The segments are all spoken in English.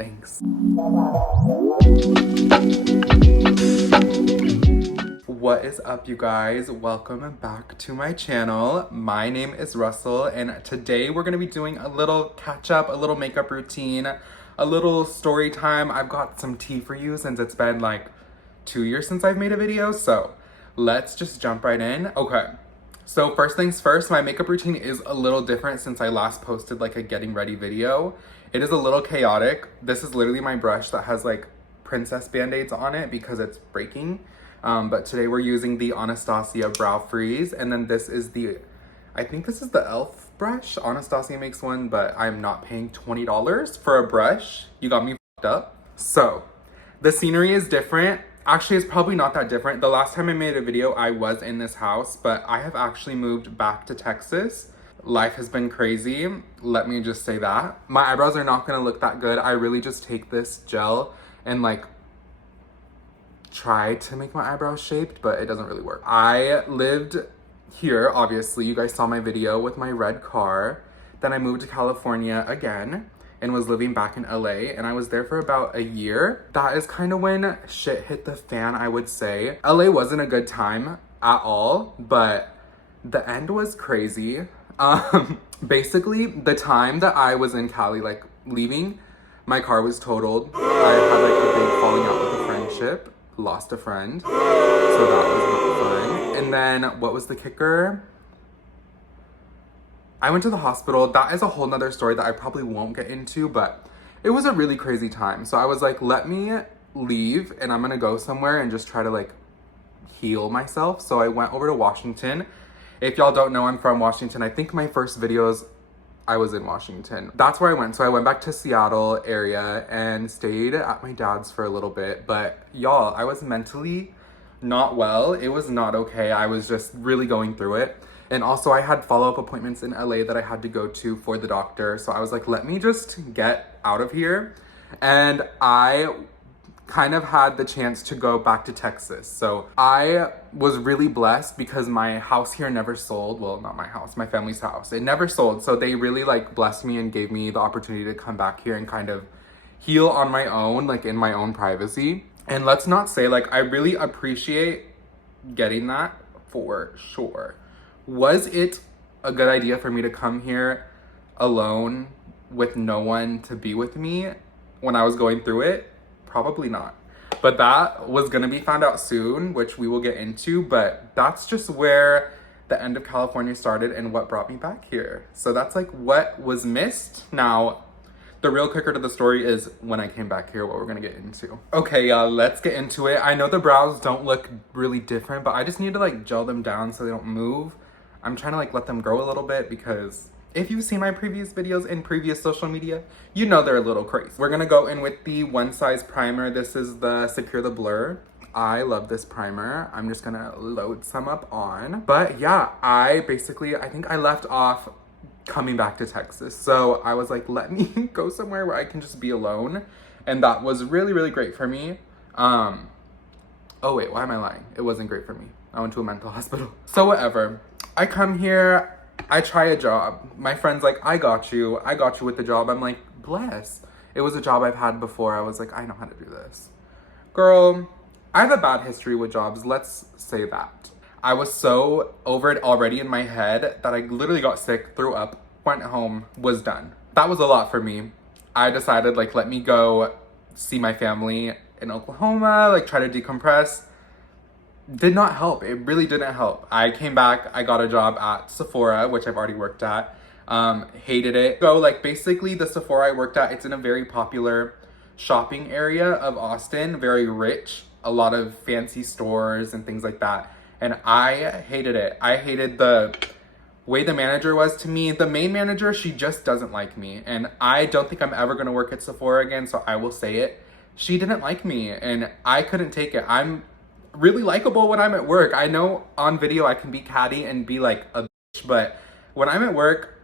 Thanks. What is up, you guys? Welcome back to my channel. My name is Russell, and today we're gonna be doing a little catch up, a little makeup routine, a little story time. I've got some tea for you since it's been like 2 years since I've made a video, so let's just jump right in. Okay, so first things first, my makeup routine is a little different since I last posted like a getting ready video. It is a little chaotic. This is literally my brush that has like princess band-aids on it because it's breaking. But today we're using the Anastasia Brow Freeze, and then this is I think this is the e.l.f. brush. Anastasia makes one, but I'm not paying $20 for a brush. You got me fucked up. So, the scenery is different. Actually, it's probably not that different. The last time I made a video, I was in this house, but I have actually moved back to Texas. Life has been crazy, let me just say that. My eyebrows are not gonna look that good. I really just take this gel and like try to make my eyebrows shaped, but it doesn't really work. I lived here, obviously. You guys saw my video with my red car. Then I moved to California again and was living back in LA, and I was there for about a year. That is kind of when shit hit the fan, I would say. LA wasn't a good time at all, but the end was crazy. Basically, the time that I was in Cali, like leaving, my car was totaled. I had like a big falling out with a friendship, lost a friend, so that was not fun. And then what was the kicker? I went to the hospital. That is a whole nother story that I probably won't get into, but it was a really crazy time. So I was like, let me leave and I'm gonna go somewhere and just try to like heal myself. So I went over to Washington. If y'all don't know, I'm from Washington. I think my first videos, I was in Washington. That's where I went. So I went back to Seattle area and stayed at my dad's for a little bit. But y'all, I was mentally not well. It was not okay. I was just really going through it. And also I had follow-up appointments in LA that I had to go to for the doctor. So I was like, let me just get out of here. And I kind of had the chance to go back to Texas. So I was really blessed because my house here never sold. Well, not my house, my family's house. It never sold. So they really like blessed me and gave me the opportunity to come back here and kind of heal on my own, like in my own privacy. And let's not say, like, I really appreciate getting that for sure. Was it a good idea for me to come here alone with no one to be with me when I was going through it? Probably not. But that was gonna be found out soon, which we will get into, but that's just where the end of California started and what brought me back here. So that's like what was missed. Now, the real kicker to the story is when I came back here, what we're gonna get into. Okay, y'all, let's get into it. I know the brows don't look really different, but I just need to like gel them down so they don't move. I'm trying to like let them grow a little bit because if you've seen my previous videos in previous social media, you know they're a little crazy. We're gonna go in with the One Size primer. This is the Secure the Blur. I love this primer. I'm just gonna load some up on. But yeah, I think I left off coming back to Texas. So I was like, let me go somewhere where I can just be alone. And that was really, really great for me. Oh wait, why am I lying? It wasn't great for me. I went to a mental hospital. So whatever, I come here, I try a job. My friend's like, I got you with the job. I'm like, bless. It was a job I've had before. I was like, I know how to do this. Girl, I have a bad history with jobs. Let's say that. I was so over it already in my head that I literally got sick, threw up, went home, was done. That was a lot for me. I decided like, let me go see my family in Oklahoma, like try to decompress. Did not help. It really didn't help. I came back, I got a job at Sephora, which I've already worked at. Hated it. So like basically the Sephora I worked at, it's in a very popular shopping area of Austin, very rich, a lot of fancy stores and things like that. And I hated it. I hated the way the manager was to me. The main manager, she just doesn't like me. And I don't think I'm ever gonna work at Sephora again, so I will say it. She didn't like me and I couldn't take it. I'm really likable when I'm at work. I know on video I can be catty and be like a bitch, but when I'm at work,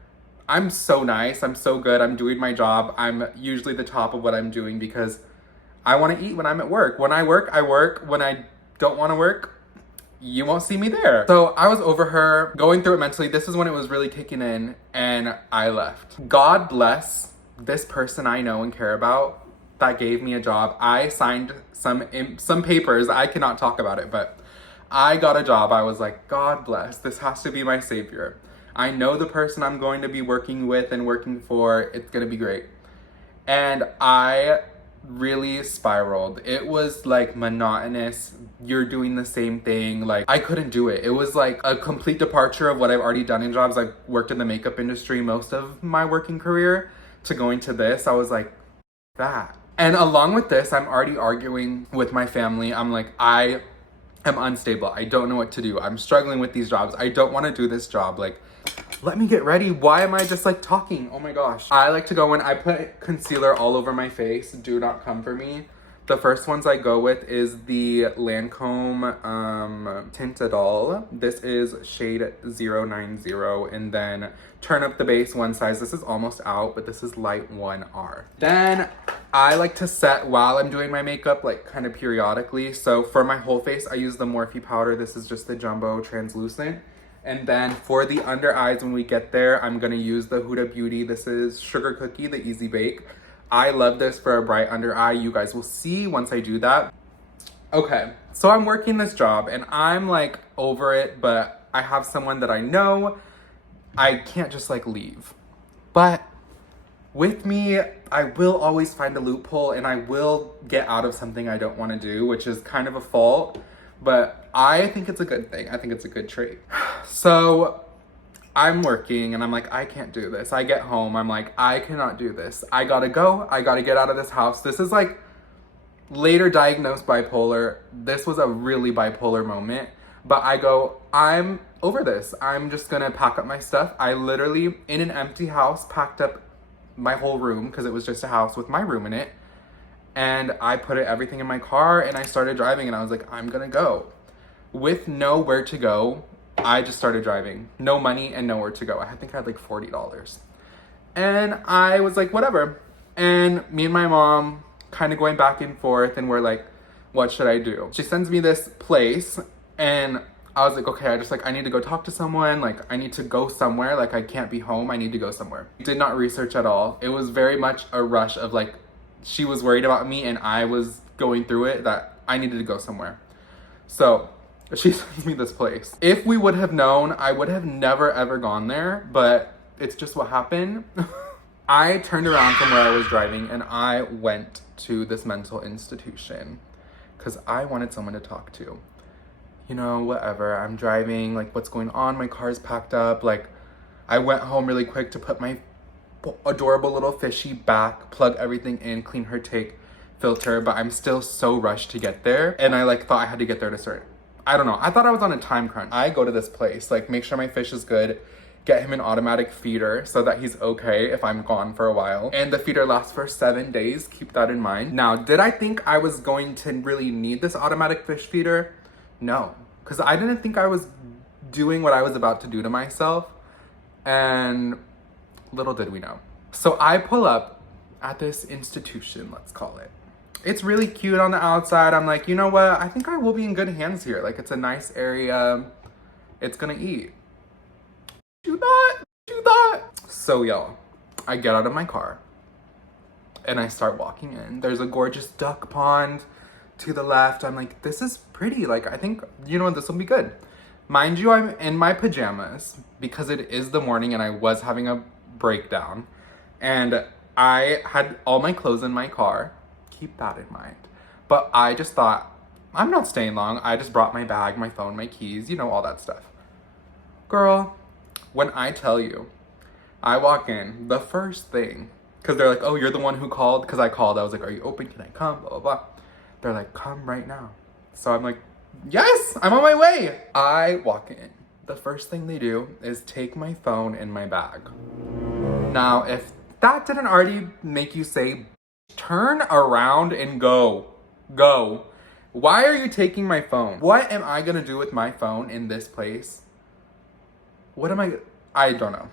I'm so nice, I'm so good, I'm doing my job. I'm usually the top of what I'm doing because I want to eat when I'm at work. When I work, I work. When I don't want to work, you won't see me there. So I was over her, going through it mentally. This is when it was really kicking in and I left. God bless this person I know and care about that gave me a job. I signed some papers. I cannot talk about it, but I got a job. I was like, God bless. This has to be my savior. I know the person I'm going to be working with and working for. It's going to be great. And I really spiraled. It was like monotonous. You're doing the same thing. Like, I couldn't do it. It was like a complete departure of what I've already done in jobs. I've worked in the makeup industry most of my working career, to going to this. I was like, that. And along with this, I'm already arguing with my family. I'm like, I am unstable. I don't know what to do. I'm struggling with these jobs. I don't want to do this job. Like, let me get ready. Why am I just like talking? Oh my gosh. I like to go in, I put concealer all over my face. Do not come for me. The first ones I go with is the Lancome Tintadol. This is shade 090. And then turn up the base one size. This is almost out, but this is light 1R. Then I like to set while I'm doing my makeup, like kind of periodically. So for my whole face, I use the Morphe powder. This is just the Jumbo Translucent. And then for the under eyes, when we get there, I'm gonna use the Huda Beauty. This is Sugar Cookie, the Easy Bake. I love this for a bright under eye. You guys will see once I do that. Okay, so I'm working this job and I'm like over it, but I have someone that I know. I can't just like leave. But with me, I will always find a loophole and I will get out of something I don't wanna do, which is kind of a fault. But I think it's a good thing. I think it's a good trait. So I'm working and I'm like, I can't do this. I get home, I'm like, I cannot do this. I gotta go. I gotta get out of this house. This is like later diagnosed bipolar. This was a really bipolar moment. But I go, I'm over this. I'm just gonna pack up my stuff. I literally, in an empty house, packed up my whole room because it was just a house with my room in it. And I put everything in my car and I started driving and I was like, I'm gonna go. With nowhere to go, I just started driving. No money and nowhere to go. I think I had like $40. And I was like, whatever. And me and my mom kind of going back and forth and we're like, what should I do? She sends me this place and I was like, okay, I need to go talk to someone. Like, I need to go somewhere. Like, I can't be home. I need to go somewhere. Did not research at all. It was very much a rush of like, she was worried about me and I was going through it that I needed to go somewhere. So she sends me this place. If we would have known, I would have never ever gone there, but it's just what happened. I turned around from where I was driving and I went to this mental institution because I wanted someone to talk to. You know, whatever, I'm driving, like what's going on? My car's packed up. Like, I went home really quick to put my adorable little fishy back, plug everything in, clean her take filter, but I'm still so rushed to get there. And I like thought I had to get there to start. I don't know. I thought I was on a time crunch. I go to this place, like make sure my fish is good, get him an automatic feeder so that he's okay if I'm gone for a while. And the feeder lasts for 7 days. Keep that in mind. Now, did I think I was going to really need this automatic fish feeder? No, because I didn't think I was doing what I was about to do to myself. And little did we know. So I pull up at this institution, let's call it. It's really cute on the outside. I'm like, you know what? I think I will be in good hands here. Like, it's a nice area. It's gonna eat. Do that. So y'all, I get out of my car and I start walking in. There's a gorgeous duck pond to the left. I'm like, this is pretty. Like, I think, you know, this will be good. Mind you, I'm in my pajamas because it is the morning and I was having a breakdown. And I had all my clothes in my car. Keep that in mind. But I just thought, I'm not staying long. I just brought my bag, my phone, my keys, you know, all that stuff. Girl, when I tell you, I walk in, the first thing, because they're like, oh, you're the one who called? Because I called. I was like, are you open? Can I come? Blah, blah, blah. They're like, come right now. So I'm like, yes, I'm on my way. I walk in. The first thing they do is take my phone and my bag. Now, if that didn't already make you say, turn around and go. Go. Why are you taking my phone? What am I gonna do with my phone in this place? I don't know.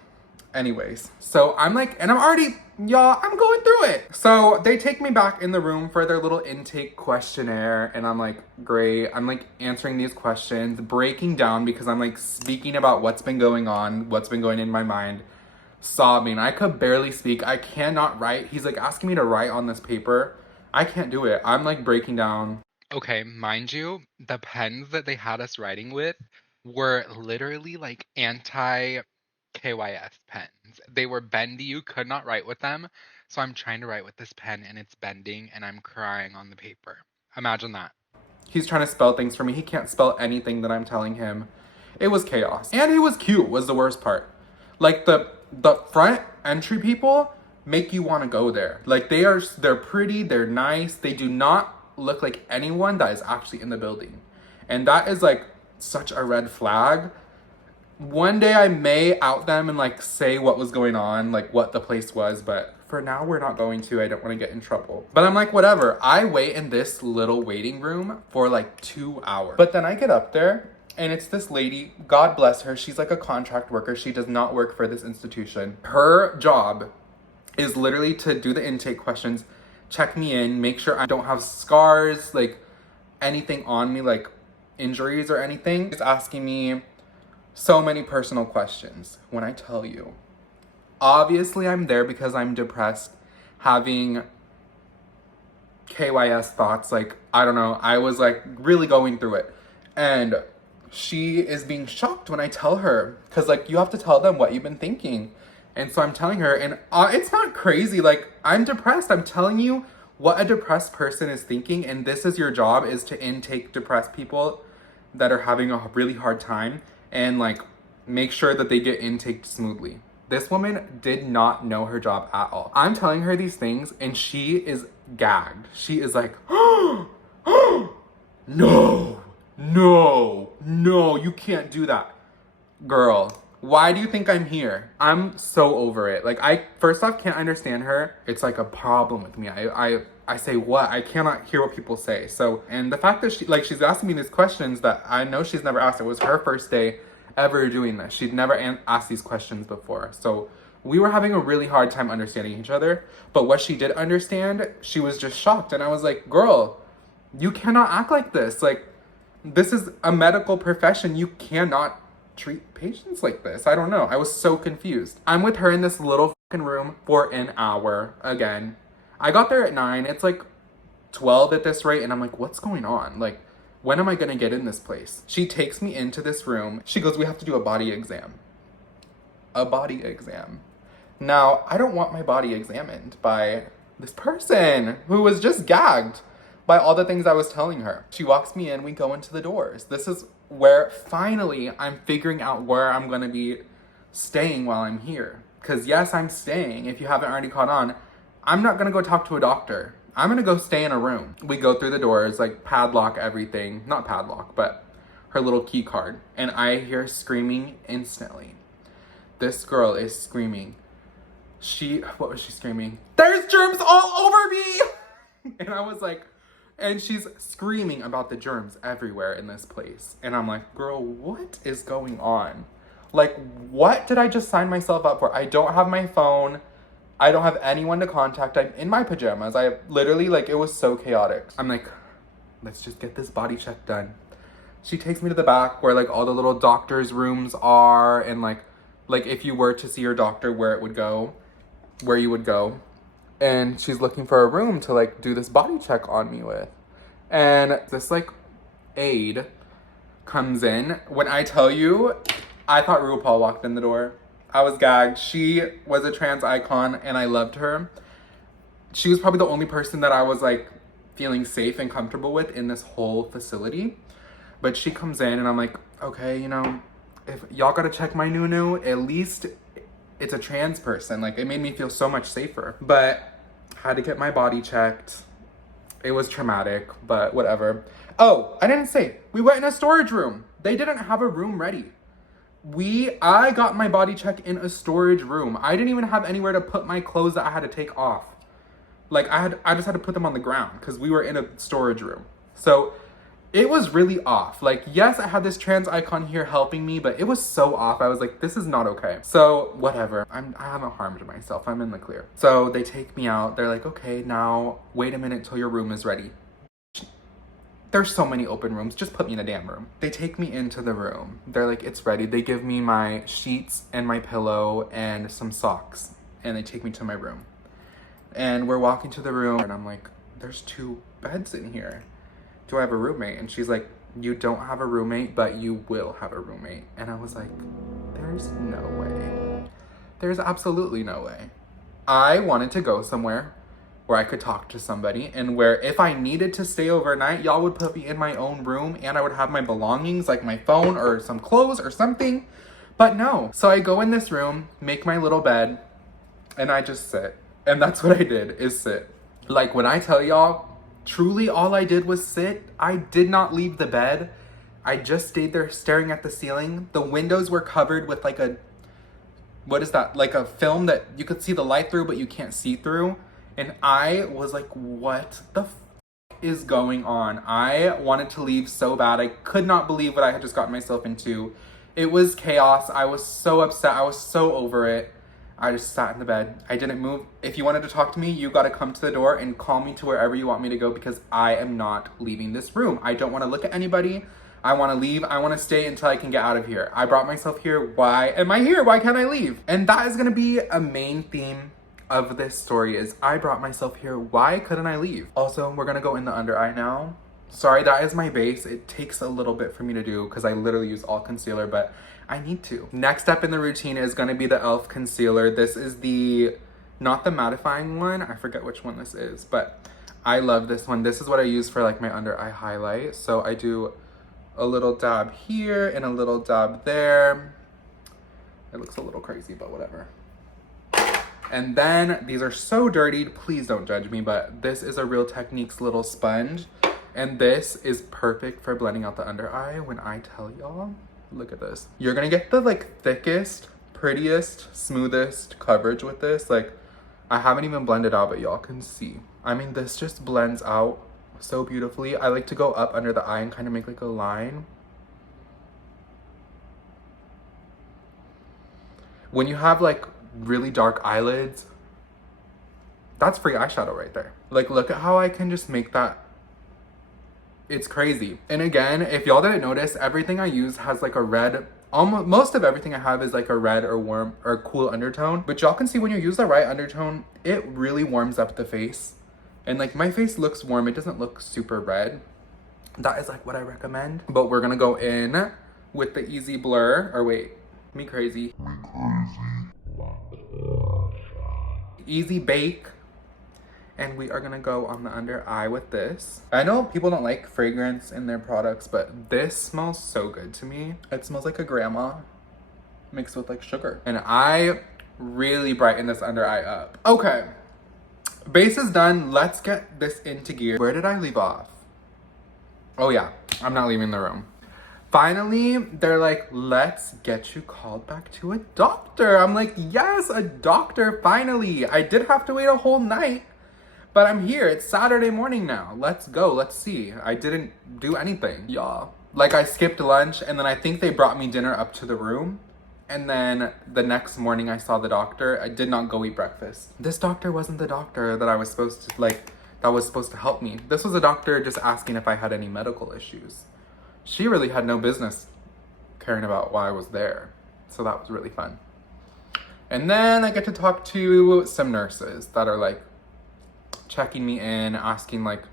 Anyways, so I'm like, and I'm already, y'all, I'm going through it. So they take me back in the room for their little intake questionnaire. And I'm like, great. I'm like answering these questions, breaking down because I'm like speaking about what's been going on, what's been going in my mind, sobbing. I could barely speak. I cannot write. He's like asking me to write on this paper. I can't do it. I'm like breaking down. Okay, mind you, the pens that they had us writing with were literally like anti KYS pens. They were bendy, you could not write with them. So I'm trying to write with this pen and it's bending and I'm crying on the paper. Imagine that. He's trying to spell things for me. He can't spell anything that I'm telling him. It was chaos. And he was cute was the worst part. Like the front entry people make you want to go there. Like they're pretty, they're nice. They do not look like anyone that is actually in the building. And that is like such a red flag. One day I may out them and like say what was going on, like what the place was, but for now we're not going to. I don't want to get in trouble. But I'm like, whatever. I wait in this little waiting room for like 2 hours. But then I get up there and it's this lady, God bless her. She's like a contract worker. She does not work for this institution. Her job is literally to do the intake questions, check me in, make sure I don't have scars, like anything on me, like injuries or anything. She's asking me so many personal questions. When I tell you, obviously I'm there because I'm depressed, having KYS thoughts, like, I don't know, I was like really going through it. And she is being shocked when I tell her, because like you have to tell them what you've been thinking. And so I'm telling her, and it's not crazy, like I'm depressed. I'm telling you what a depressed person is thinking, and this is your job, is to intake depressed people that are having a really hard time and like make sure that they get intaked smoothly. This woman did not know her job at all. I'm telling her these things and she is gagged. She is like, no, no, you can't do that. Girl, why do you think I'm here? I'm so over it. Like, I first off can't understand her. It's like a problem with me. I say what? I cannot hear what people say. So, and the fact that she's asking me these questions that I know she's never asked. It was her first day ever doing this. She'd never asked these questions before. So we were having a really hard time understanding each other. But what she did understand, she was just shocked. And I was like, girl, you cannot act like this. Like, this is a medical profession. You cannot treat patients like this. I don't know. I was so confused. I'm with her in this little fucking room for an hour again. I got there at 9. It's like 12 at this rate. And I'm like, what's going on? Like, when am I gonna get in this place? She takes me into this room. She goes, we have to do a body exam. A body exam. Now, I don't want my body examined by this person who was just gagged by all the things I was telling her. She walks me in, we go into the doors. This is where finally I'm figuring out where I'm gonna be staying while I'm here. Because yes, I'm staying, if you haven't already caught on. I'm not gonna go talk to a doctor. I'm gonna go stay in a room. We go through the doors, like padlock everything. Not padlock, but her little key card. And I hear screaming instantly. This girl is screaming. What was she screaming? There's germs all over me! And I was like, and she's screaming about the germs everywhere in this place. And I'm like, girl, what is going on? Like, what did I just sign myself up for? I don't have my phone. I don't have anyone to contact. I'm in my pajamas. I literally, like, it was so chaotic. I'm like, let's just get this body check done. She takes me to the back where, like, all the little doctor's rooms are, and, like if you were to see your doctor, where you would go. And she's looking for a room to, like, do this body check on me with. And this, like, aide comes in. When I tell you, I thought RuPaul walked in the door. I was gagged. She was a trans icon and I loved her. She was probably the only person that I was like feeling safe and comfortable with in this whole facility. But she comes in and I'm like, okay, you know, if y'all gotta check my nunu, at least it's a trans person. Like, it made me feel so much safer. But I had to get my body checked. It was traumatic, but whatever. Oh, I didn't say, we went in a storage room. They didn't have a room ready. I got my body check in a storage room. I didn't even have anywhere to put my clothes that I had to take off. Like, I just had to put them on the ground because we were in a storage room. So it was really off. Like, yes, I had this trans icon here helping me, but it was so off. I was like, this is not okay. So whatever, I haven't harmed myself. I'm in the clear. So they take me out. They're like, okay, now wait a minute till your room is ready. There's so many open rooms. Just put me in a damn room. They take me into the room. They're like, it's ready. They give me my sheets and my pillow and some socks. And they take me to my room. And we're walking to the room and I'm like, there's 2 beds in here. Do I have a roommate? And she's like, you don't have a roommate, but you will have a roommate. And I was like, there's no way. There's absolutely no way. I wanted to go somewhere where I could talk to somebody and where if I needed to stay overnight, y'all would put me in my own room and I would have my belongings like my phone or some clothes or something. But no. So I go in this room, make my little bed, and I just sit. And that's what I did, is sit. Like when I tell y'all, truly all I did was sit. I did not leave the bed. I just stayed there staring at the ceiling. The windows were covered with like a, what is that? Like a film that you could see the light through, but you can't see through. And I was like, what the f is going on? I wanted to leave so bad. I could not believe what I had just gotten myself into. It was chaos. I was so upset. I was so over it. I just sat in the bed. I didn't move. If you wanted to talk to me, you got to come to the door and call me to wherever you want me to go because I am not leaving this room. I don't want to look at anybody. I want to leave. I want to stay until I can get out of here. I brought myself here. Why am I here? Why can't I leave? And that is going to be a main theme of this story is I brought myself here. Why couldn't I leave? Also, we're going to go in the under eye now. Sorry, that is my base. It takes a little bit for me to do because I literally use all concealer, but I need to. Next up in the routine is going to be the e.l.f. concealer. This is the, not the mattifying one. I forget which one this is, but I love this one. This is what I use for like my under eye highlight. So I do a little dab here and a little dab there. It looks a little crazy, but whatever. And then these are so dirtied, please don't judge me, but this is a Real Techniques little sponge. And this is perfect for blending out the under eye. When I tell y'all, look at this. You're gonna get the like thickest, prettiest, smoothest coverage with this. Like I haven't even blended out, but y'all can see. I mean, this just blends out so beautifully. I like to go up under the eye and kind of make like a line. When you have like really dark eyelids, that's free eyeshadow right there. Like look at how I can just make that. It's crazy. And again, if y'all didn't notice, everything I use has like a red, almost most of everything I have is like a red or warm or cool undertone. But y'all can see when you use the right undertone, it really warms up the face. And like my face looks warm, it doesn't look super red. That is like what I recommend. But we're gonna go in with the Easy Blur, or wait, me crazy. Easy Bake. And we are gonna go on the under eye with this. I know people don't like fragrance in their products, but this smells so good to me. It smells like a grandma mixed with like sugar. And I really brighten this under eye up. Okay, base is done. Let's get this into gear. Where did I leave off? Oh yeah, I'm not leaving the room. Finally, they're like, let's get you called back to a doctor. I'm like, yes, a doctor, finally. I did have to wait a whole night, but I'm here. It's Saturday morning now. Let's go, let's see. I didn't do anything, y'all. Like I skipped lunch and then I think they brought me dinner up to the room. And then the next morning I saw the doctor. I did not go eat breakfast. This doctor wasn't the doctor that I was supposed to, like, that was supposed to help me. This was a doctor just asking if I had any medical issues. She really had no business caring about why I was there. So that was really fun. And then I get to talk to some nurses that are like checking me in, asking like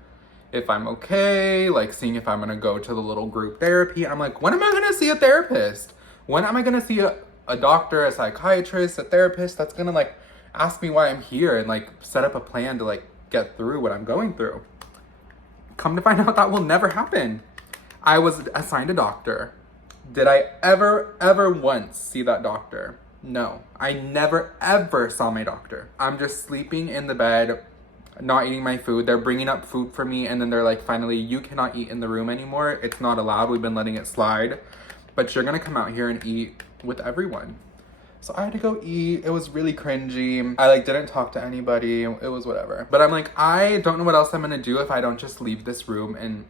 if I'm okay, like seeing if I'm gonna go to the little group therapy. I'm like, when am I gonna see a therapist? When am I gonna see a doctor, a psychiatrist, a therapist that's gonna like ask me why I'm here and like set up a plan to like get through what I'm going through? Come to find out that will never happen. I was assigned a doctor. Did I ever once see that doctor? No, I never ever saw my doctor. I'm just sleeping in the bed, not eating my food. They're bringing up food for me and then they're like, finally, you cannot eat in the room anymore. It's not allowed. We've been letting it slide, but you're gonna come out here and eat with everyone. So I had to go eat. It was really cringy. I like didn't talk to anybody. It was whatever. But I'm like, I don't know what else I'm gonna do if I don't just leave this room and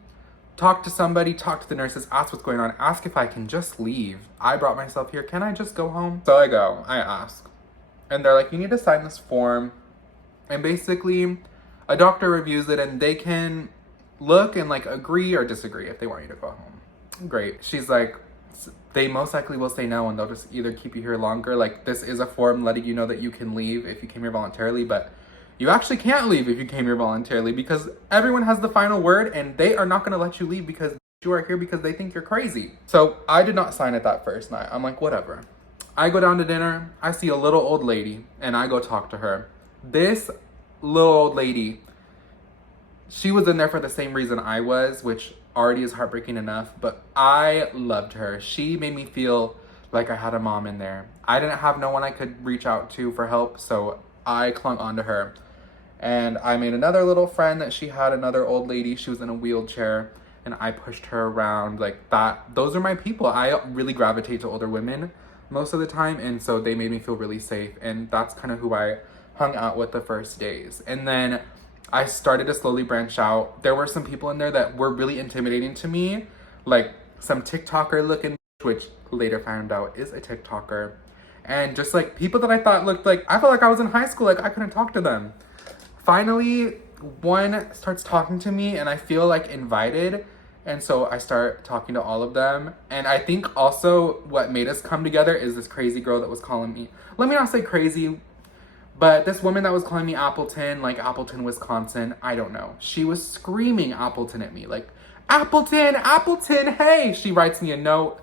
talk to somebody, talk to the nurses, ask what's going on, ask if I can just leave. I brought myself here. Can I just go home? So I go, I ask. And they're like, you need to sign this form. And basically, a doctor reviews it and they can look and like agree or disagree if they want you to go home. Great. She's like, they most likely will say no and they'll just either keep you here longer. Like this is a form letting you know that you can leave if you came here voluntarily, but you actually can't leave if you came here voluntarily because everyone has the final word and they are not gonna let you leave because you are here because they think you're crazy. So I did not sign it that first night. I'm like, whatever. I go down to dinner, I see a little old lady, and I go talk to her. This little old lady, she was in there for the same reason I was, which already is heartbreaking enough, but I loved her. She made me feel like I had a mom in there. I didn't have no one I could reach out to for help, so I clung on to her. And I made another little friend that she had, another old lady. She was in a wheelchair, and I pushed her around like that. Those are my people. I really gravitate to older women most of the time, and so they made me feel really safe, and that's kind of who I hung out with the first days. And then I started to slowly branch out. There were some people in there that were really intimidating to me, like some TikToker looking, which later found out is a TikToker, and just like people that I thought looked like, I felt like I was in high school, like I couldn't talk to them. Finally, one starts talking to me and I feel like invited. And so I start talking to all of them. And I think also what made us come together is this crazy girl that was calling me, let me not say crazy, but this woman that was calling me Appleton, like Appleton, Wisconsin, I don't know. She was screaming Appleton at me, like, Appleton, Appleton, hey! She writes me a note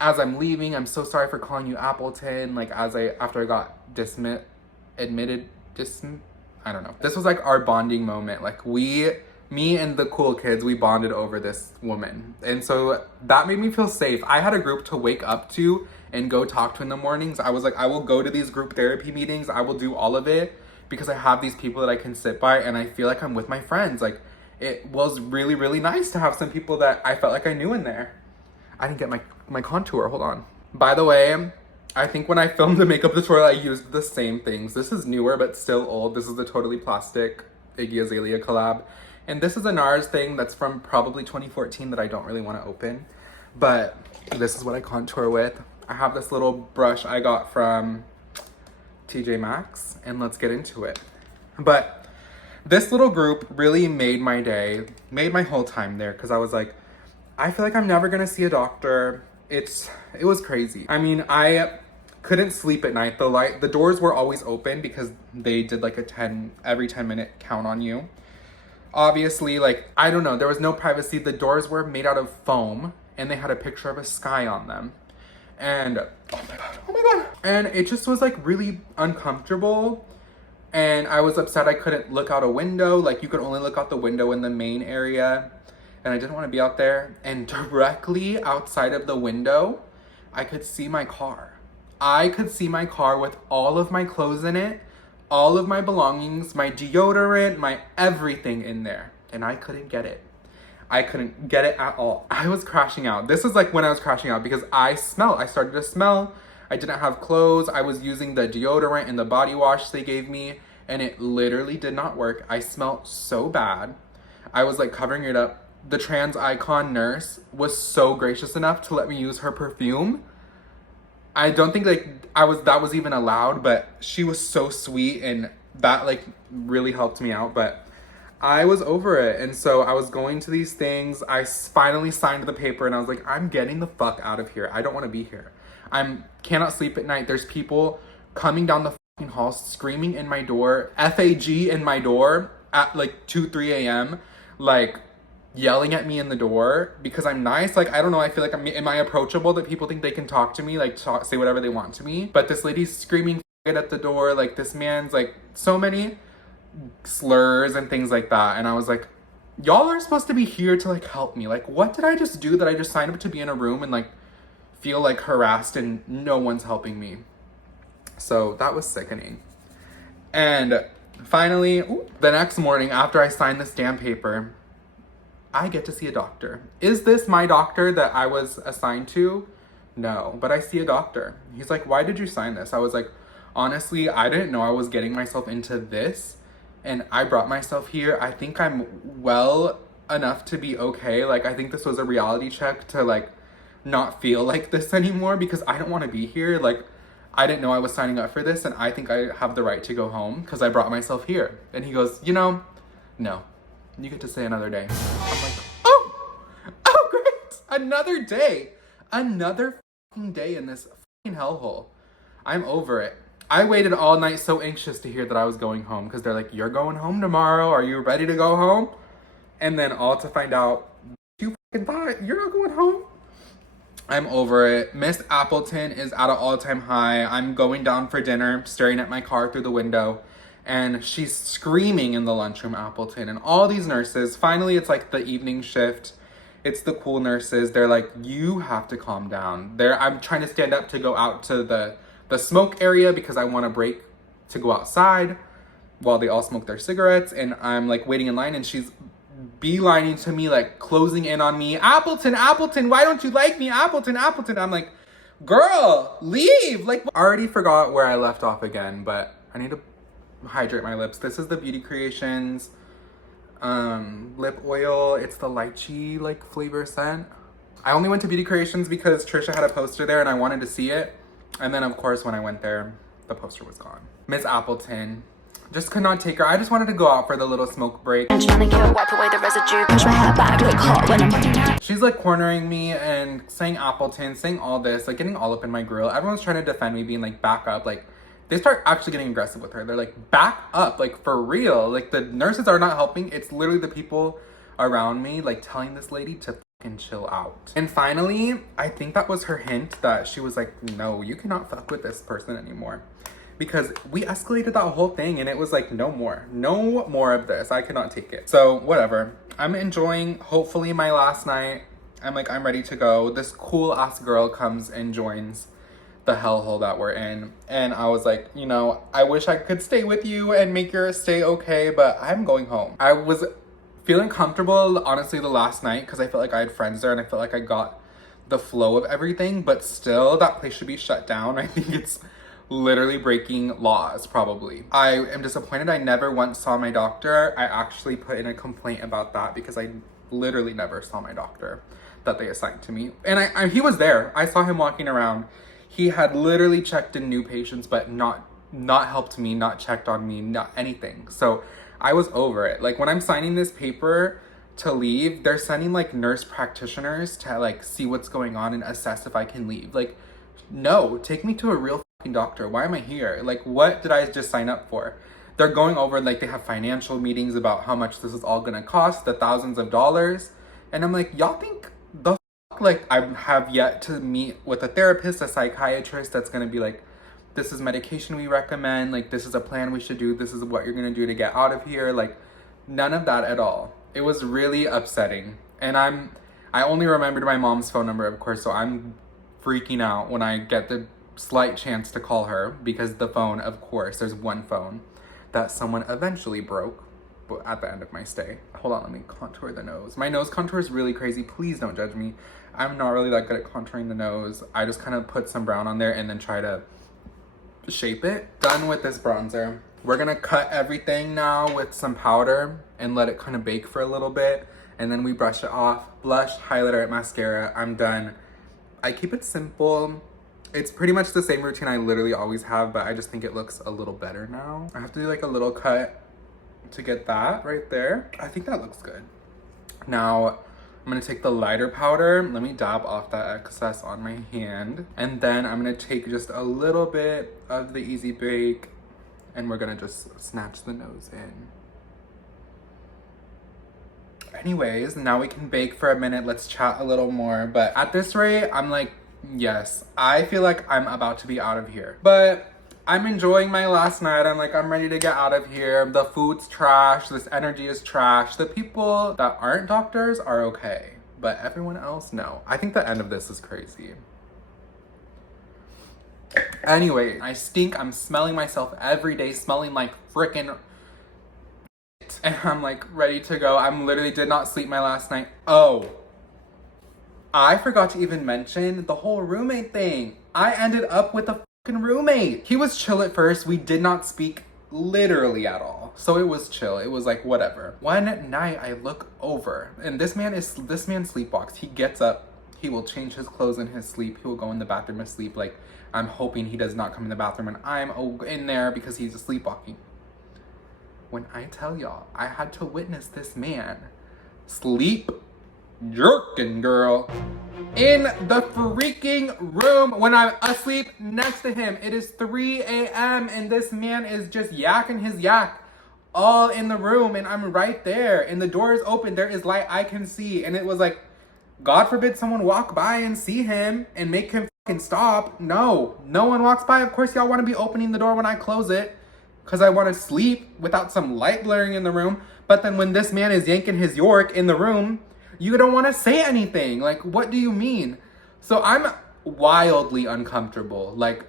as I'm leaving. I'm so sorry for calling you Appleton. Like after I got I don't know. This was like our bonding moment. Like me and the cool kids, we bonded over this woman. And so that made me feel safe. I had a group to wake up to and go talk to in the mornings. I was like, I will go to these group therapy meetings. I will do all of it because I have these people that I can sit by and I feel like I'm with my friends. Like it was really, really nice to have some people that I felt like I knew in there. I didn't get my contour, hold on. By the way, I think when I filmed the makeup tutorial, I used the same things. This is newer, but still old. This is the Totally Plastic Iggy Azalea collab. And this is a NARS thing that's from probably 2014 that I don't really want to open. But this is what I contour with. I have this little brush I got from TJ Maxx, and let's get into it. But this little group really made my day, made my whole time there, because I was like, I feel like I'm never gonna see a doctor. It was crazy. I mean, I couldn't sleep at night. The doors were always open because they did like every 10-minute count on you. Obviously, like, I don't know, there was no privacy. The doors were made out of foam and they had a picture of a sky on them. And oh my god. And it just was like really uncomfortable. And I was upset I couldn't look out a window. Like you could only look out the window in the main area. And I didn't want to be out there. And directly outside of the window, I could see my car. I could see my car with all of my clothes in it, all of my belongings, my deodorant, my everything in there. And I couldn't get it. I couldn't get it at all. I was crashing out. This is like when I was crashing out because I started to smell. I didn't have clothes. I was using the deodorant and the body wash they gave me and it literally did not work. I smelled so bad. I was like covering it up. The trans icon nurse was so gracious enough to let me use her perfume. I don't think like that was even allowed, but she was so sweet and that like really helped me out. But I was over it. And so I was going to these things. I finally signed the paper and I was like, I'm getting the fuck out of here. I don't want to be here. Cannot sleep at night. There's people coming down the fucking hall screaming in my door, FAG in my door at like 2-3 a.m. like yelling at me in the door because I'm nice. Like, I don't know, I feel like am I approachable that people think they can talk to me, like say whatever they want to me? But this lady's screaming at the door, like this man's like so many slurs and things like that. And I was like, y'all are supposed to be here to like help me. Like, what did I just do that I just signed up to be in a room and like feel like harassed and no one's helping me? So that was sickening. And finally, the next morning after I signed this damn paper, I get to see a doctor. Is this my doctor that I was assigned to? No, but I see a doctor. He's like, why did you sign this? I was like, honestly, I didn't know I was getting myself into this and I brought myself here. I think I'm well enough to be okay. Like, I think this was a reality check to like not feel like this anymore because I don't want to be here. Like, I didn't know I was signing up for this and I think I have the right to go home because I brought myself here. And he goes, no, you get to stay another day. I'm like, oh great, another day. Another fucking day in this fucking hellhole. I'm over it. I waited all night so anxious to hear that I was going home because they're like, you're going home tomorrow. Are you ready to go home? And then all to find out, you fucking thought you're not going home? I'm over it. Miss Appleton is at an all-time high. I'm going down for dinner, staring at my car through the window, and she's screaming in the lunchroom, Appleton. And all these nurses, finally it's like the evening shift. It's the cool nurses. They're like, you have to calm down. I'm trying to stand up to go out to the smoke area because I want to break to go outside while they all smoke their cigarettes. And I'm like waiting in line, and she's beelining to me, like closing in on me. Appleton, Appleton, why don't you like me? Appleton, Appleton. I'm like, girl, leave. Like, I already forgot where I left off again, but I need to hydrate my lips. This is the Beauty Creations lip oil. It's the lychee like flavor scent. I only went to Beauty Creations because Trisha had a poster there and I wanted to see it. And then of course when I went there, the poster was gone. Miss Appleton. Just could not take her. I just wanted to go out for the little smoke break. I'm trying to wipe away the residue, push my hair back, look hot when I'm running out. She's like cornering me and saying Appleton, saying all this, like getting all up in my grill. Everyone's trying to defend me, being like, back up. Like, they start actually getting aggressive with her. They're like, back up, like for real. Like the nurses are not helping. It's literally the people around me, like telling this lady to fucking chill out. And finally, I think that was her hint that she was like, no, you cannot fuck with this person anymore. Because we escalated that whole thing and it was like, no more of this. I cannot take it. So whatever. I'm enjoying hopefully my last night. I'm ready to go. This cool ass girl comes and joins the hellhole that we're in. And I was like, you know, I wish I could stay with you and make your stay okay, but I'm going home. I was feeling comfortable, honestly, the last night because I felt like I had friends there and I felt like I got the flow of everything, but still that place should be shut down. I think it's literally breaking laws, probably. I am disappointed I never once saw my doctor. I actually put in a complaint about that because I literally never saw my doctor that they assigned to me. And he was there. I saw him walking around. He had literally checked in new patients, but not helped me, not checked on me, not anything. So I was over it. Like when I'm signing this paper to leave, they're sending like nurse practitioners to like see what's going on and assess if I can leave. Like, no, take me to a real doctor. Why am I here? Like, what did I just sign up for? They're going over, like, they have financial meetings about how much this is all gonna cost, the thousands of dollars. And I'm like, y'all think the fuck? Like, I have yet to meet with a therapist, a psychiatrist that's gonna be like, this is medication we recommend, like, this is a plan we should do, this is what you're gonna do to get out of here. Like, none of that at all. It was really upsetting. And I only remembered my mom's phone number, of course, so I'm freaking out when I get the slight chance to call her because the phone, of course, there's one phone that someone eventually broke at the end of my stay. Hold on, let me contour the nose. My nose contour is really crazy. Please don't judge me. I'm not really that good at contouring the nose. I just kind of put some brown on there and then try to shape it. Done with this bronzer. We're gonna cut everything now with some powder and let it kind of bake for a little bit. And then we brush it off. Blush, highlighter, mascara. I'm done. I keep it simple. It's pretty much the same routine I literally always have, but I just think it looks a little better now. I have to do like a little cut to get that right there. I think that looks good. Now, I'm gonna take the lighter powder. Let me dab off that excess on my hand. And then I'm gonna take just a little bit of the Easy Bake and we're gonna just snatch the nose in. Anyways, now we can bake for a minute. Let's chat a little more. But at this rate, I'm like, yes, I feel like I'm about to be out of here. But I'm enjoying my last night. I'm like, I'm ready to get out of here. The food's trash. This energy is trash. The people that aren't doctors are okay. But everyone else, no. I think the end of this is crazy. Anyway, I stink. I'm smelling myself every day, smelling like frickin' and I'm like ready to go. I'm literally did not sleep my last night. Oh, I forgot to even mention the whole roommate thing. I ended up with a fucking roommate. He was chill at first. We did not speak literally at all. So it was chill. It was like whatever. One night I look over and this man sleepwalks. He gets up. He will change his clothes in his sleep. He will go in the bathroom asleep. Like, I'm hoping he does not come in the bathroom and I'm in there because he's sleepwalking. When I tell y'all, I had to witness this man sleep jerking, girl. In the freaking room when I'm asleep next to him. It is 3 a.m. and this man is just yakking his yak all in the room, and I'm right there, and the door is open. There is light I can see, and it was like, God forbid someone walk by and see him and make him fucking stop. No one walks by. Of course y'all want to be opening the door when I close it, because I want to sleep without some light blaring in the room. But then when this man is yanking his York in the room, you don't want to say anything. Like, what do you mean? So I'm wildly uncomfortable. Like,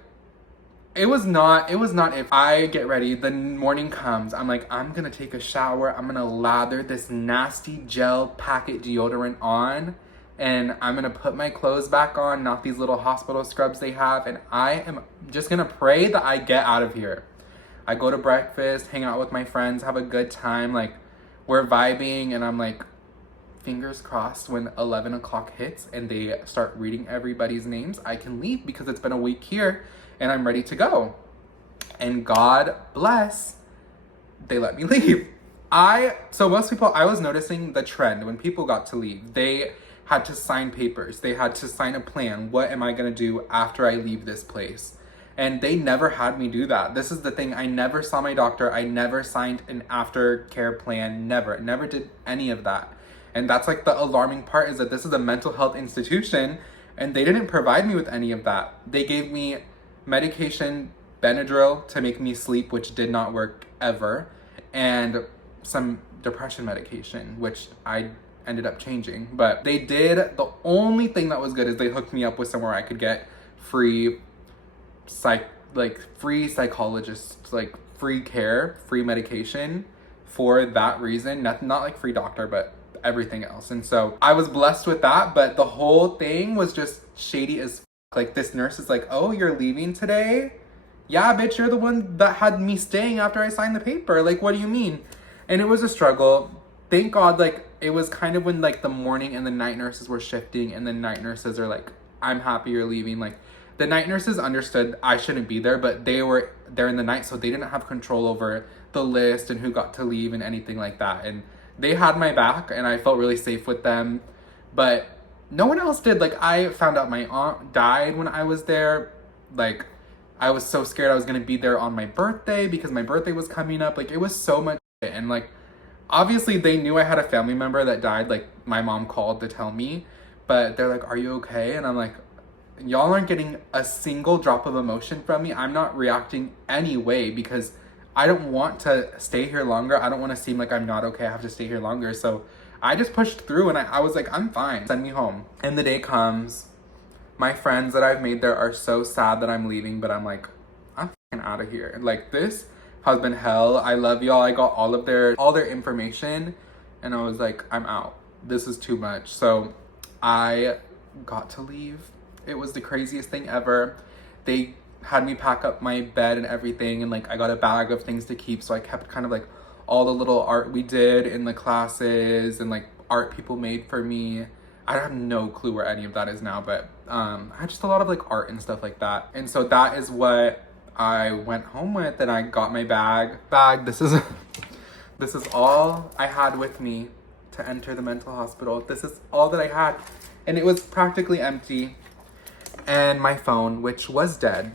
it was not if I get ready, the morning comes, I'm like, I'm gonna take a shower, I'm gonna lather this nasty gel packet deodorant on, and I'm gonna put my clothes back on, not these little hospital scrubs they have, and I am just gonna pray that I get out of here. I go to breakfast, hang out with my friends, have a good time, like, we're vibing, and I'm like, fingers crossed when 11 o'clock hits and they start reading everybody's names, I can leave because it's been a week here and I'm ready to go. And God bless, they let me leave. So most people, I was noticing the trend when people got to leave. They had to sign papers. They had to sign a plan. What am I gonna do after I leave this place? And they never had me do that. This is the thing. I never saw my doctor. I never signed an aftercare plan. Never did any of that. And that's like the alarming part, is that this is a mental health institution and they didn't provide me with any of that. They gave me medication, Benadryl, to make me sleep, which did not work ever, and some depression medication, which I ended up changing. But they did, the only thing that was good is they hooked me up with somewhere I could get free psychologists, like free care, free medication for that reason. Not like free doctor, but everything else. And so I was blessed with that, but the whole thing was just shady as like, this nurse is like, oh, you're leaving today? Yeah, bitch, you're the one that had me staying after I signed the paper. Like, what do you mean? And it was a struggle. Thank God, like, it was kind of when like the morning and the night nurses were shifting, and the night nurses are like, I'm happy you're leaving. Like, the night nurses understood I shouldn't be there, but they were there in the night, so they didn't have control over the list and who got to leave and anything like that. And they had my back, and I felt really safe with them, but no one else did. Like, I found out my aunt died when I was there. Like, I was so scared I was gonna be there on my birthday because my birthday was coming up. Like, it was so much shit. And like, obviously they knew I had a family member that died. Like, my mom called to tell me, but they're like, are you okay? And I'm like, y'all aren't getting a single drop of emotion from me. I'm not reacting anyway because I don't want to stay here longer. I don't want to seem like I'm not okay. I have to stay here longer. So I just pushed through, and I was like, I'm fine. Send me home. And the day comes. My friends that I've made there are so sad that I'm leaving, but I'm like, I'm fucking out of here. Like, this has been hell. I love y'all. I got all their information, and I was like, I'm out. This is too much. So I got to leave. It was the craziest thing ever. They had me pack up my bed and everything, and like, I got a bag of things to keep, so I kept kind of like all the little art we did in the classes and like art people made for me. I have no clue where any of that is now, but I had just a lot of like art and stuff like that. And so that is what I went home with, and I got my bag. This is all I had with me to enter the mental hospital. This is all that I had, and it was practically empty. And my phone, which was dead,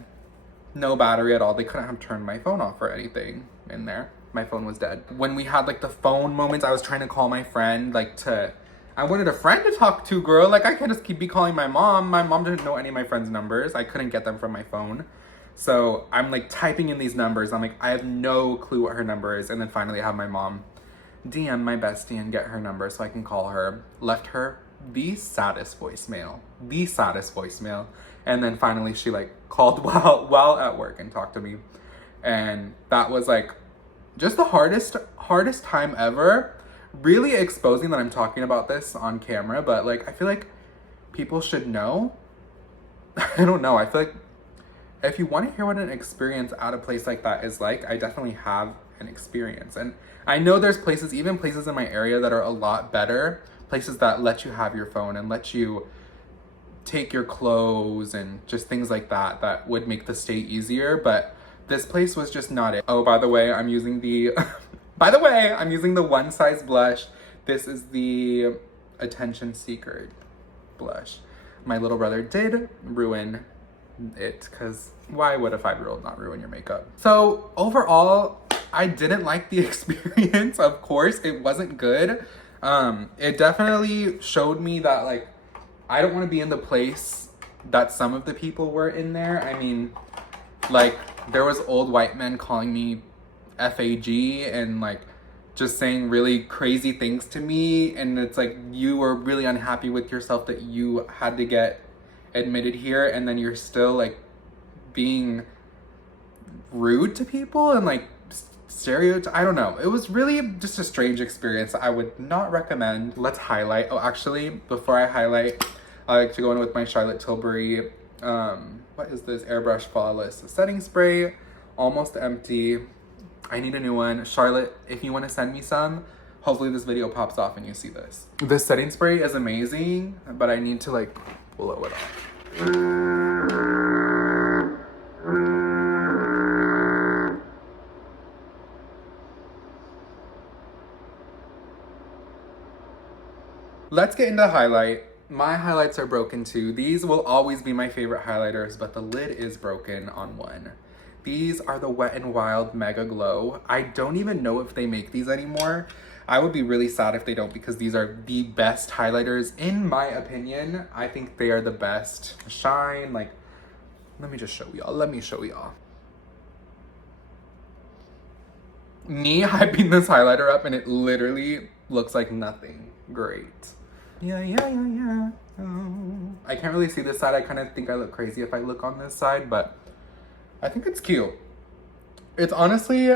no battery at all. They couldn't have turned my phone off or anything in there. My phone was dead. When we had like the phone moments, I was trying to call my friend, like I wanted a friend to talk to, girl. Like, I can't just be calling my mom. My mom didn't know any of my friends' numbers. I couldn't get them from my phone. So I'm like typing in these numbers. I'm like, I have no clue what her number is. And then finally I have my mom DM my bestie and get her number so I can call her. Left her the saddest voicemail. And then finally she like called while at work and talked to me. And that was like just the hardest time ever. Really exposing that I'm talking about this on camera, but like, I feel like people should know. I don't know. I feel like if you want to hear what an experience at a place like that is like, I definitely have an experience. And I know there's places, even places in my area, that are a lot better. Places that let you have your phone and let you take your clothes and just things like that, that would make the stay easier. But this place was just not it. Oh, by the way, I'm using the One Size blush. This is the attention seeker blush. My little brother did ruin it, because why would a 5-year-old not ruin your makeup? So overall, I didn't like the experience. Of course, it wasn't good. It definitely showed me that, like, I don't want to be in the place that some of the people were in there. I mean, like, there was old white men calling me FAG and, like, just saying really crazy things to me. And it's like, you were really unhappy with yourself that you had to get admitted here, and then you're still, like, being rude to people and, like, I don't know. It was really just a strange experience I would not recommend. Let's highlight. Oh, actually, before I highlight, I like to go in with my Charlotte Tilbury, what is this? Airbrush Flawless Setting Spray. Almost empty. I need a new one. Charlotte, if you want to send me some, hopefully this video pops off and you see this. This setting spray is amazing, but I need to, like, blow it off. Let's get into highlight. My highlights are broken too. These will always be my favorite highlighters, but the lid is broken on one. These are the Wet n Wild Mega Glow. I don't even know if they make these anymore. I would be really sad if they don't, because these are the best highlighters in my opinion. I think they are the best. Shine, like, let me just show y'all. Let me show y'all. Me hyping this highlighter up and it literally looks like nothing. Great. Yeah. Oh. I can't really see this side. I kind of think I look crazy if I look on this side, but I think it's cute. It's honestly,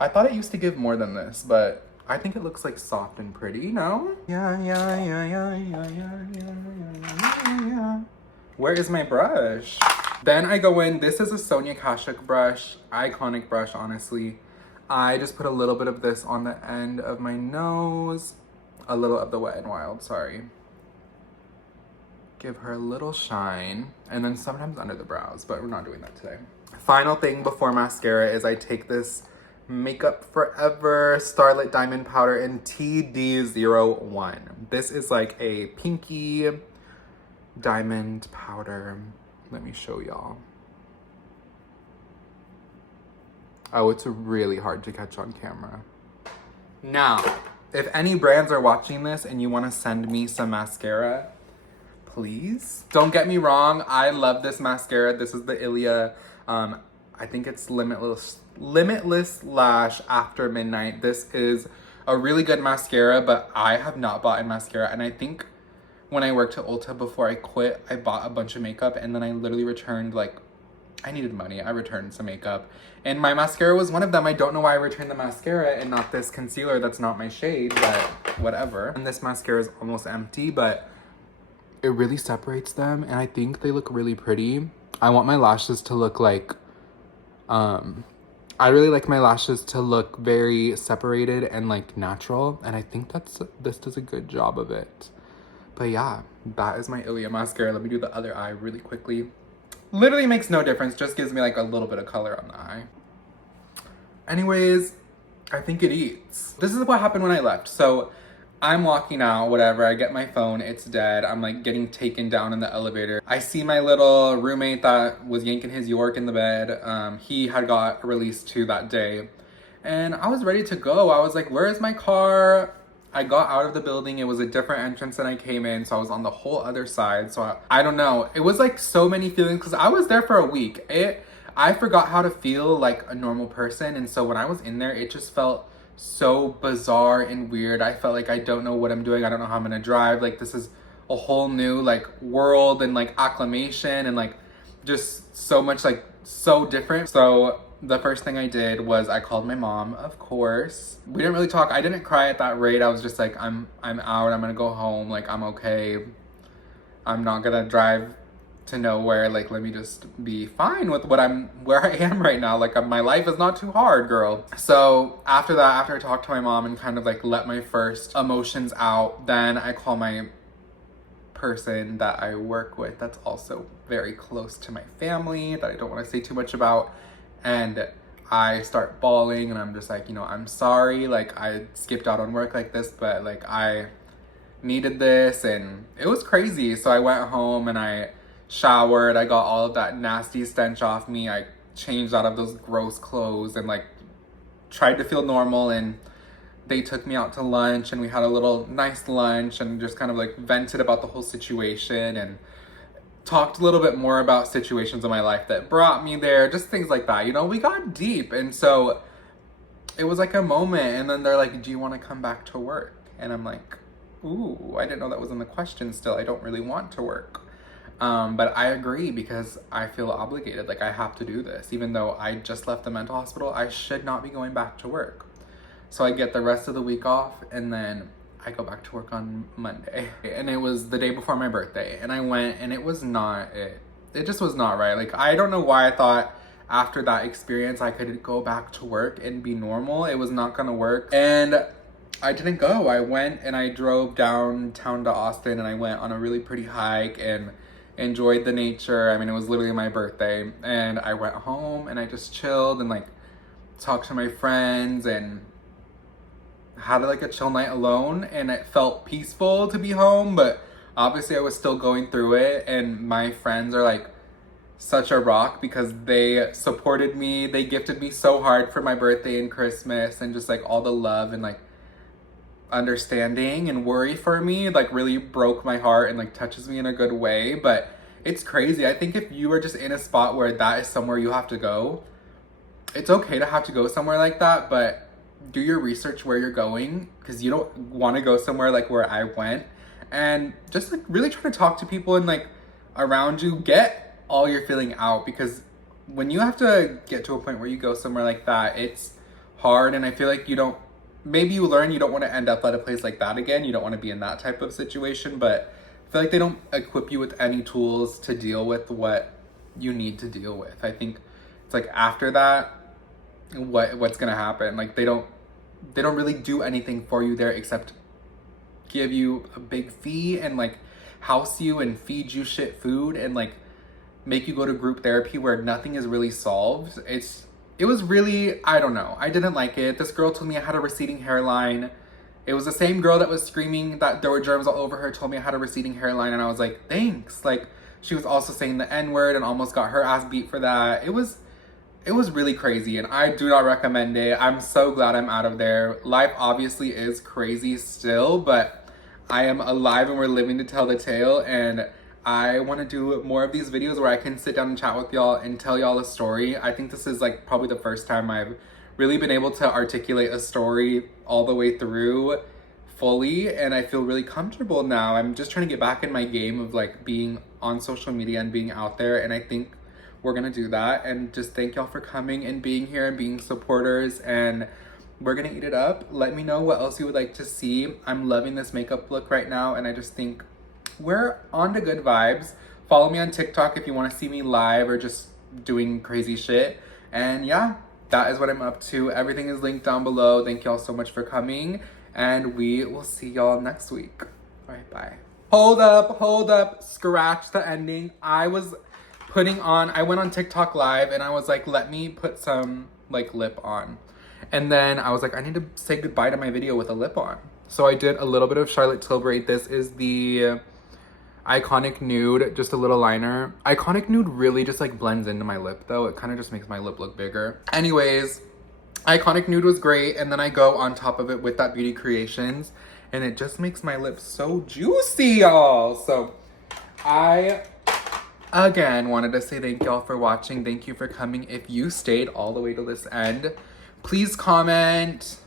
I thought it used to give more than this, but I think it looks, like, soft and pretty, no? Yeah. Where is my brush? Then I go in, this is a Sonia Kashuk brush, iconic brush, honestly. I just put a little bit of this on the end of my nose, a little of the Wet n Wild, sorry. Give her a little shine, and then sometimes under the brows, but we're not doing that today. Final thing before mascara is I take this Makeup Forever Starlit Diamond Powder in TD01. This is like a pinky diamond powder. Let me show y'all. Oh, it's really hard to catch on camera. Now, if any brands are watching this and you want to send me some mascara, please. Don't get me wrong, I love this mascara. This is the Ilia, I think it's Limitless Lash After Midnight. This is a really good mascara, but I have not bought a mascara. And I think when I worked at Ulta before I quit, I bought a bunch of makeup, and then I literally returned, like, I needed money. I returned some makeup, and my mascara was one of them. I don't know why I returned the mascara and not this concealer that's not my shade, but whatever. And this mascara is almost empty, but it really separates them, and I think they look really pretty. I want my lashes to look like, I really like my lashes to look very separated and, like, natural, and I think this does a good job of it. But yeah, that is my Ilia mascara. Let me do the other eye really quickly. Literally makes no difference, just gives me, like, a little bit of color on the eye. Anyways, I think it eats. This is what happened when I left. So I'm walking out, whatever, I get my phone, it's dead. I'm, like, getting taken down in the elevator. I see my little roommate that was yanking his York in the bed. He had got released too that day. And I was ready to go. I was like, where is my car? I got out of the building. It was a different entrance than I came in, so I was on the whole other side. So I don't know. It was, like, so many feelings, because I was there for a week. I forgot how to feel like a normal person, and so when I was in there, it just felt so bizarre and weird. I felt like I don't know what I'm doing. I don't know how I'm gonna drive. Like, this is a whole new, like, world and, like, acclimation and, like, just so much, like, so different. So the first thing I did was I called my mom, of course. We didn't really talk. I didn't cry at that rate. I was just like, I'm out. I'm gonna go home. Like, I'm okay. I'm not gonna drive to nowhere. Like, let me just be fine with where I am right now. Like, my life is not too hard, girl. So after that, after I talked to my mom and kind of, like, let my first emotions out, then I call my person that I work with that's also very close to my family that I don't want to say too much about. And I start bawling, and I'm just like, you know, I'm sorry, like, I skipped out on work like this, but, like, I needed this, and it was crazy. So I went home and I showered. I got all of that nasty stench off me. I changed out of those gross clothes and like tried to feel normal, and they took me out to lunch and we had a little nice lunch and just kind of like vented about the whole situation and talked a little bit more about situations in my life that brought me there, just things like that. You know, we got deep. And so it was like a moment, and then they're like, do you want to come back to work? And I'm like, ooh, I didn't know that was in the question still. I don't really want to work. But I agree because I feel obligated. Like I have to do this. Even though I just left the mental hospital, I should not be going back to work. So I get the rest of the week off, and then I go back to work on Monday. And it was the day before my birthday, and I went, and it was not it. It just was not right. Like, I don't know why I thought after that experience I could go back to work and be normal. It was not gonna work. And I didn't go. I went and I drove downtown to Austin, and I went on a really pretty hike and enjoyed the nature. I mean, it was literally my birthday. And I went home and I just chilled and like talked to my friends and had like a chill night alone, and it felt peaceful to be home. But obviously I was still going through it, and my friends are like such a rock because they supported me. They gifted me so hard for my birthday and Christmas, and just like all the love and like understanding and worry for me like really broke my heart and like touches me in a good way. But it's crazy. I think if you are just in a spot where that is somewhere you have to go, it's okay to have to go somewhere like that, but do your research where you're going, because you don't want to go somewhere like where I went. And just like really try to talk to people and like around you, get all your feeling out, because when you have to get to a point where you go somewhere like that, it's hard. And I feel like maybe you learn you don't want to end up at a place like that again. You don't want to be in that type of situation, but I feel like they don't equip you with any tools to deal with what you need to deal with. I think it's like after that, what's gonna happen? Like they don't really do anything for you there except give you a big fee and like house you and feed you shit food and like make you go to group therapy where nothing is really solved. It was really, I don't know. I didn't like it. This girl told me I had a receding hairline. It was the same girl that was screaming that there were germs all over her, told me I had a receding hairline, and I was like, thanks. Like, she was also saying the N-word and almost got her ass beat for that. It was really crazy, and I do not recommend it. I'm so glad I'm out of there. Life obviously is crazy still, but I am alive and we're living to tell the tale, and I want to do more of these videos where I can sit down and chat with y'all and tell y'all a story. I think this is like probably the first time I've really been able to articulate a story all the way through fully, and I feel really comfortable now. I'm just trying to get back in my game of like being on social media and being out there, and I think we're gonna do that. And just thank y'all for coming and being here and being supporters, and we're gonna eat it up. Let me know what else you would like to see. I'm loving this makeup look right now, and I just think we're on to good vibes. Follow me on TikTok if you want to see me live or just doing crazy shit. And yeah, that is what I'm up to. Everything is linked down below. Thank y'all so much for coming, and we will see y'all next week. All right, bye. Hold up, scratch the ending. I went on TikTok live and I was like, let me put some like lip on. And then I was like, I need to say goodbye to my video with a lip on. So I did a little bit of Charlotte Tilbury. This is the Iconic Nude, just a little liner. Iconic Nude really just like blends into my lip though. It kind of just makes my lip look bigger. Anyways, Iconic Nude was great. And then I go on top of it with that Beauty Creations, and it just makes my lips so juicy, y'all. So I, again, wanted to say thank y'all for watching. Thank you for coming. If you stayed all the way to this end, please comment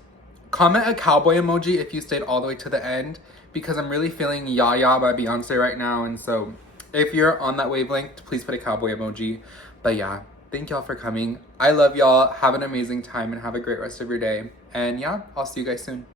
a cowboy emoji if you stayed all the way to the end, because I'm really feeling Ya Ya by Beyonce right now. And so if you're on that wavelength, please put a cowboy emoji. But yeah, thank y'all for coming. I love y'all. Have an amazing time and have a great rest of your day. And yeah, I'll see you guys soon.